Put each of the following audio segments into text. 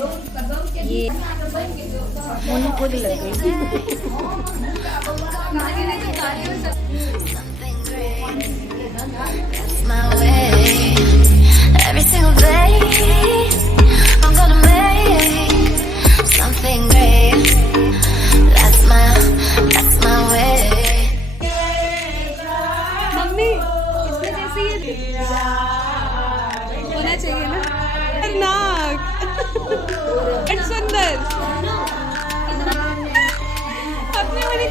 ये मोनू खुद लग गई है। Every single day, I'm gonna make something great. That's my way. Mummy इसमें कैसे ये होना चाहिए ना नाक सुंदर अपने वाले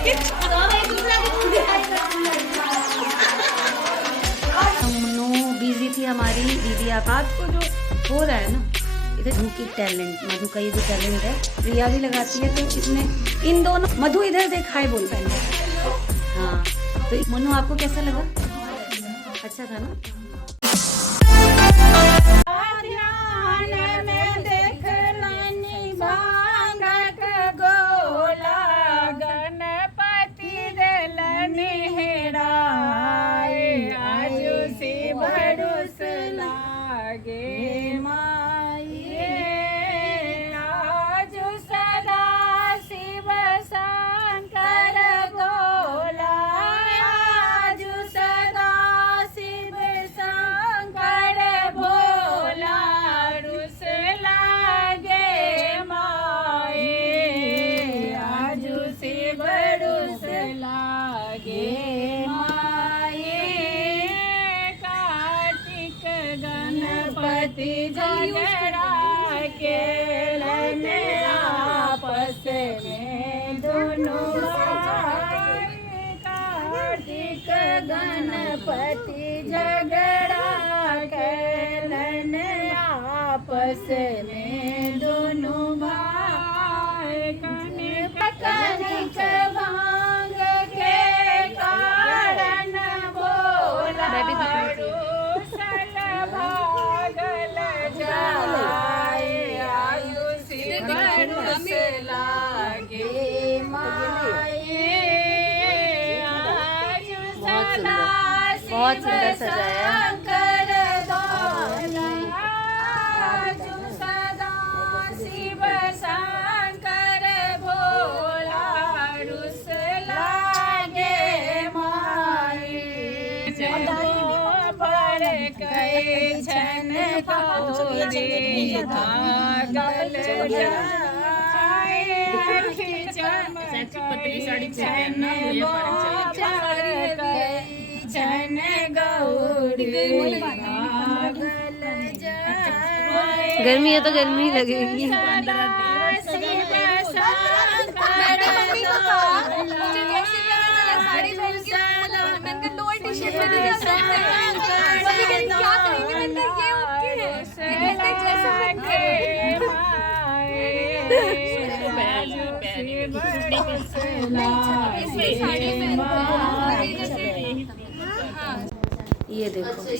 बिजी थी हमारी दीदी। आप को जो हो रहा है ना इधर मधु की टैलेंट, मधु का ये जो टैलेंट है प्रिया भी लगाती है, तो इसमें इन दोनों मधु इधर देख हाय बोल पहले। हाँ तो मनु आपको कैसा लगा? अच्छा था ना? गणपति झगड़ा खेलन आपस में दोनों भाई कनिक भांग के कारण बोला रूसल भागल जाए आयुषी बरस लागे माए। बहुत सुंदर सजाया। शिव शंकर भोला रुस लागे माए पर कई छन गोरी भागल जाए छन छन गौरी गर्मी है तो गर्मी लगेगी। ये देखो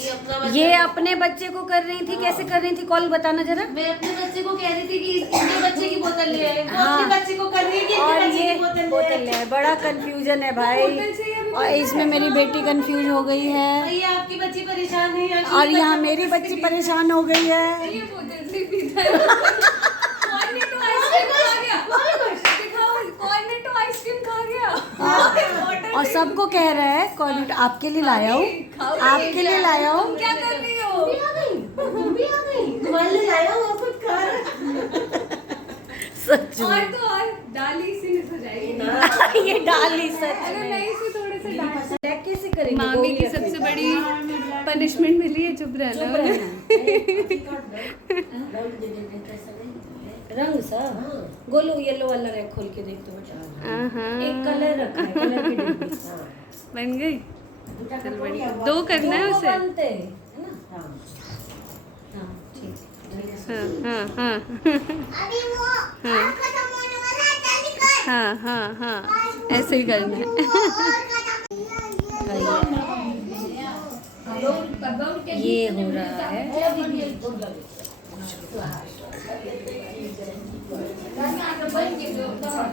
ये अपने बच्चे को कर रही थी। कैसे कर रही थी कॉल बताना जरा। मैं अपने बच्चे को कह रही थी कि इसके बच्चे की बोतल ले आए। हाँ। अपने बच्चे को कर रही है कि और बच्चे ये की बोतल ले आए। बड़ा कंफ्यूजन है भाई। और इसमें मेरी बेटी कंफ्यूज हो गई है ये आपकी बच्ची परेशान है और यहाँ मेरी बच्ची परेशान हो गई है। ये बोतल से पीता है। कौन ने तो आइसक्रीम खा गया? कौन ने तो आइसक्रीम खा गया? और सबको कह रहा है कॉर्नेट आपके लिए लाया हूँ, आपके लिए लाया हूँ। क्या कर रही हो? भी आ गई तुम्हारे लिए लाया हूँ कुछ कर। सच और में तो और डाली से नहीं सजाएगी। ये डाली सच अगर में। नहीं से थोड़े से डाल। चेक कैसे करेंगे? मामी की सबसे बड़ी पनिशमेंट मिली है चुप रहना। रंग सा गोलू येलो वाला रैक खोल के देख दो बेटा। एक कलर रखा है, कलर की डिब्बी। बन गई। चल बढ़िया। दो करना है उसे। बनते हैं, है ना? हाँ ठीक। हाँ ऐसे ही करना है। ये हो रहा है।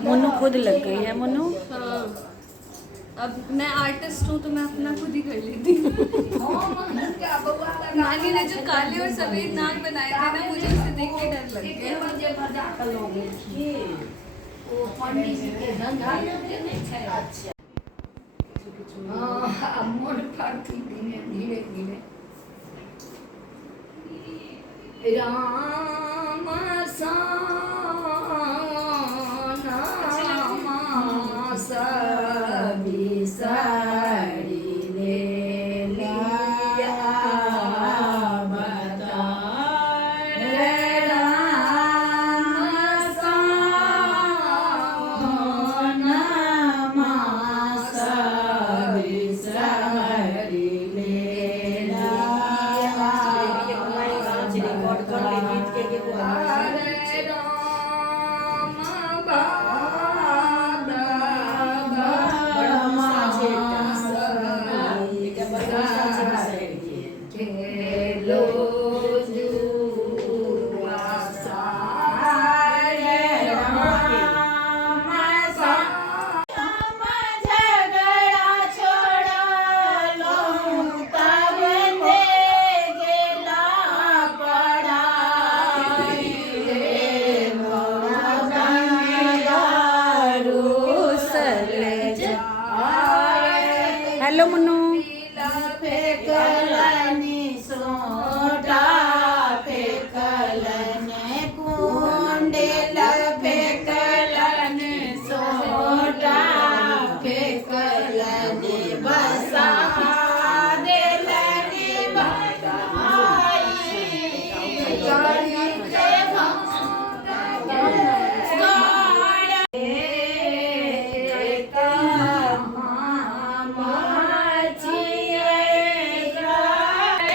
मोनू खुद लग गई है। मोनू अब मैं आर्टिस्ट हूँ तो मैं अपना खुद ही कर लेती हूँ। नानी ने जो काले और सफेद नाक बनाए थे ना, मुझे उसे देख के डर लग गया। राम सभी साड़ी ले लिया बता हेलो मुन्नू।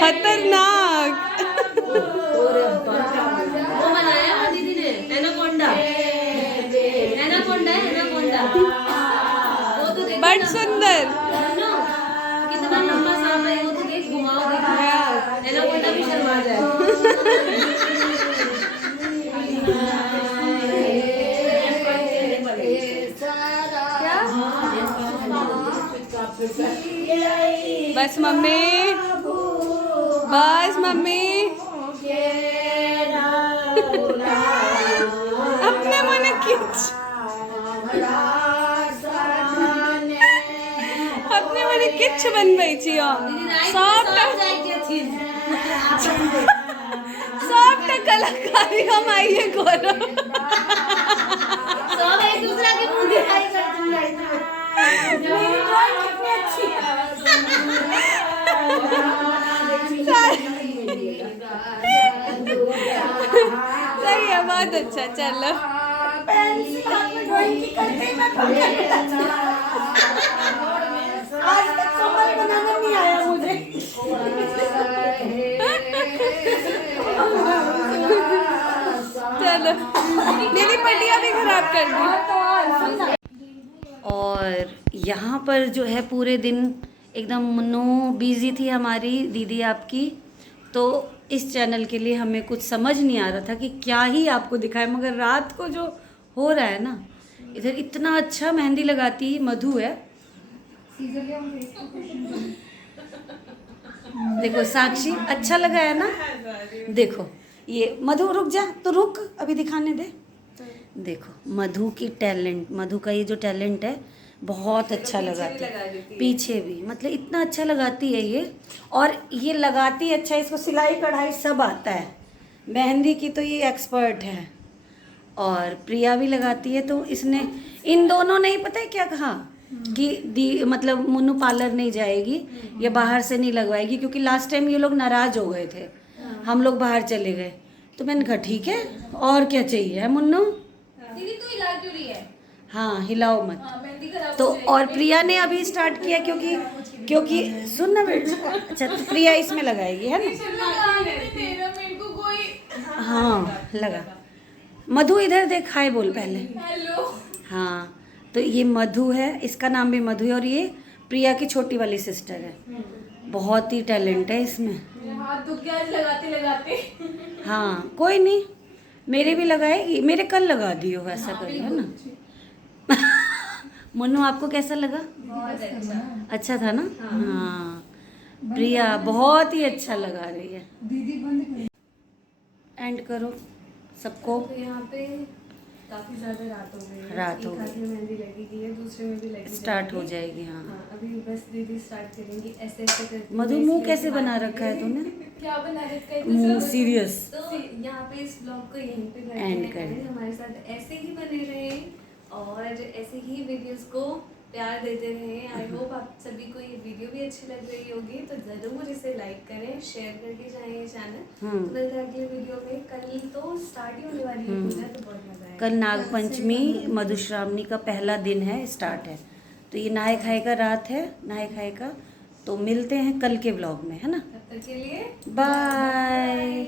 खतरनाक। वो बनाया वो दीदी ने एनाकोंडा। एनाकोंडा है एनाकोंडा। वो तो देखो बड़ ना। सुंदर। सुनो, कितना लंबा सांप है, वो तो देख घुमाओगे एनाकोंडा भी शर्मा जाए। बस मम्मी, बस मम्मी। अपने मन खींच, अपने मन किच्छ बनबै छियो। सबटा कलाकारी हम आइए करो। सब एक दूसरा के मुंह दिखाई करते हैं। सही है, बहुत अच्छा। चलो आज तक कमल बनाना नहीं आया मुझे। चलो, मेरी पटिया भी खराब कर दी। और यहाँ पर जो है पूरे दिन एकदम मुन्नू बिजी थी हमारी दीदी आपकी। तो इस चैनल के लिए हमें कुछ समझ नहीं आ रहा था कि क्या ही आपको दिखाए, मगर रात को जो हो रहा है ना, इधर इतना अच्छा मेहंदी लगाती मधु है। देखो साक्षी, अच्छा लगा है ना? देखो ये मधु, रुक जा तो, रुक अभी दिखाने दे। देखो मधु की टैलेंट, मधु का ये जो टैलेंट है बहुत अच्छा लगाती है, पीछे भी मतलब इतना अच्छा लगाती है ये। और ये लगाती है अच्छा, इसको सिलाई कढ़ाई सब आता है, मेहंदी की तो ये एक्सपर्ट है। और प्रिया भी लगाती है। तो इसने इन दोनों ने ही पता है क्या कहा कि मतलब मुन्नू पार्लर नहीं जाएगी या बाहर से नहीं लगवाएगी, क्योंकि लास्ट टाइम ये लोग नाराज़ हो गए थे, हम लोग बाहर चले गए। तो मैंने कहा ठीक है, और क्या चाहिए है मुन्नू? दीदी तू हिला क्यों रही है? हाँ हिलाओ मत। मेहंदी खराब तो और प्रिया ने अभी स्टार्ट किया, क्योंकि सुन ना बेटा। अच्छा तो प्रिया इसमें लगाएगी है ना? हाँ लगा। मधु इधर देख, हाय बोल पहले। हेलो। हाँ तो ये मधु है, इसका नाम भी मधु है, और ये प्रिया की छोटी वाली सिस्टर है। बहुत ही टैलेंट है इसमें। हाथ दुख गया लगाते लगाते। हाँ कोई नहीं, मेरे भी लगाएगी, मेरे कल लगा दियो, वैसा करिए है ना। मनु आपको कैसा लगा? बहुत अच्छा। अच्छा था ना? हाँ प्रिया बहुत ही अच्छा लगा रही है। एंड करो सबको। तो यहाँ पे काफी ज्यादा रात हो गई है। रात हो एक हाथ में मेहंदी लगी गई है, दूसरे में भी लगी स्टार्ट हो जाएगी। जाएगी। हाँ हाँ, अभी बस दीदी स्टार्ट करेंगी ऐसे ऐसे करके। मधु मुंह कैसे बना रखा है तूने? क्या बना रखा है? मुंह सीरियस। तो यहाँ पे इस ब्लॉग को यहीं पे करते End हैं करें। end। हमारे साथ ऐसे ही बने रहें और ऐसे ही वीडियोस को प्यार देते रहें। आई होप आप सभी को ये वीडियो भी अच्छी लग रही होगी, तो ज़रूर इसे लाइक करें, शेयर करके जाएं ये चैनल। तो मिलते हैं अगले वीडियो में। कल तो स्टार्ट ही होने वाली है पूजा, तो बहुत मज़ा आएगा। कल नाग पंचमी मधुश्रावणी का पहला दिन है, स्टार्ट है। तो ये नहाए खाए का रात है, नहाए खाए का। तो मिलते हैं कल के व्लॉग में, है ना? तब तक के लिए बाय।